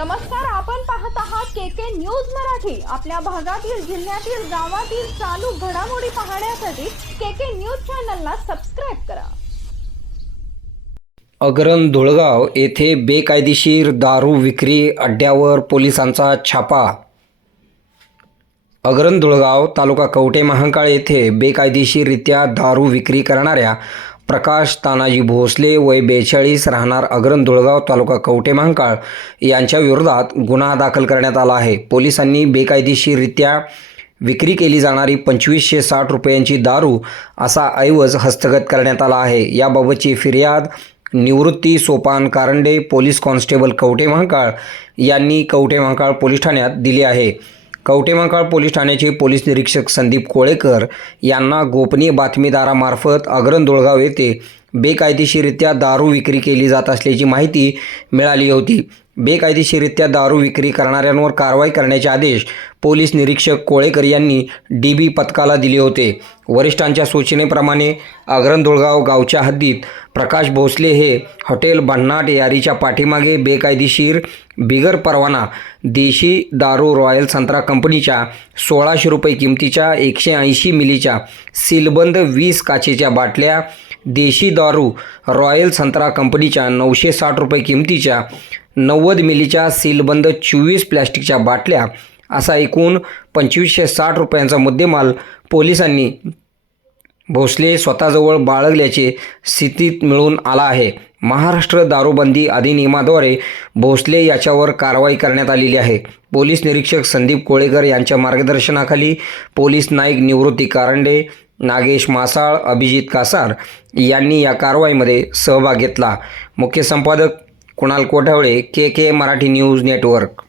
नमस्कार आपण पाहत आहात के के न्यूज मराठी. आपल्या भागातील जिल्ह्यातील गावातील चालू घडामोडी पाहण्यासाठी के के न्यूज चॅनलला सबस्क्राईब करा. अग्रण धुळगाव येथे बेकायदेशीर दारू विक्री अड्ड्यावर पोलिसांचा छापा. अग्रण धुळगाव तालुका कवटे महांकाळ येथे बेकायदेशीररित्या दारू विक्री करणाऱ्या प्रकाश तानाजी भोसले वय बेचाळीस राहणार अग्रण धुळगाव तालुका कवटे महांकाळ यांच्या विरोधात गुन्हा दाखल करण्यात आला आहे. पोलिसांनी बेकायदेशीररित्या विक्री केली जाणारी पंचवीसशे साठ रुपयांची दारू असा ऐवज हस्तगत करण्यात आला आहे. याबाबतची फिर्याद निवृत्ती सोपान कारंडे पोलीस कॉन्स्टेबल कवटे महांकाळ यांनी कवटे महांकाळ पोलीस ठाण्यात दिली आहे. कवटेमंकाळ पोलीस ठाण्याचे पोलीस निरीक्षक संदीप कोळेकर यांना गोपनीय बातमीदारामार्फत अग्रण दोळगाव येथे बेकायदेशीररित्या दारू विक्री केली जात असल्याची माहिती मिळाली होती. बेकायदेशीररित्या दारू विक्री करणाऱ्यांवर कारवाई करण्याचे आदेश पोलीस निरीक्षक कोळेकर यांनी डी बी पथकाला दिले होते. वरिष्ठांच्या सूचनेप्रमाणे अग्रंधुळगाव गावच्या हद्दीत प्रकाश भोसले हे हॉटेल भन्नाट यारीच्या पाठीमागे बेकायदेशीर बिगर परवाना देशी दारू रॉयल संत्रा कंपनीच्या सोळाशे रुपये किमतीच्या एकशे ऐंशी मिलीच्या सीलबंद वीस काचेच्या बाटल्या देशी दारू रॉयल संत्रा कंपनीच्या नऊशे साठ रुपये किमतीच्या नव्वद मिलीच्या सीलबंद चोवीस प्लॅस्टिकच्या बाटल्या असा एकूण पंचवीसशे साठ रुपयांचा मुद्देमाल पोलिसांनी भोसले स्वतःजवळ बाळगल्याचे स्थितीत मिळून आला आहे. महाराष्ट्र दारूबंदी अधिनियमाद्वारे भोसले याच्यावर कारवाई करण्यात आलेली आहे. पोलीस निरीक्षक संदीप कोळेकर यांच्या मार्गदर्शनाखाली पोलीस नाईक निवृत्ती कारंडे नागेश मासाळ अभिजित कासार यांनी या कारवाईमध्ये सहभाग घेतला. मुख्य संपादक Kunal Kothawale K K Marathi news network.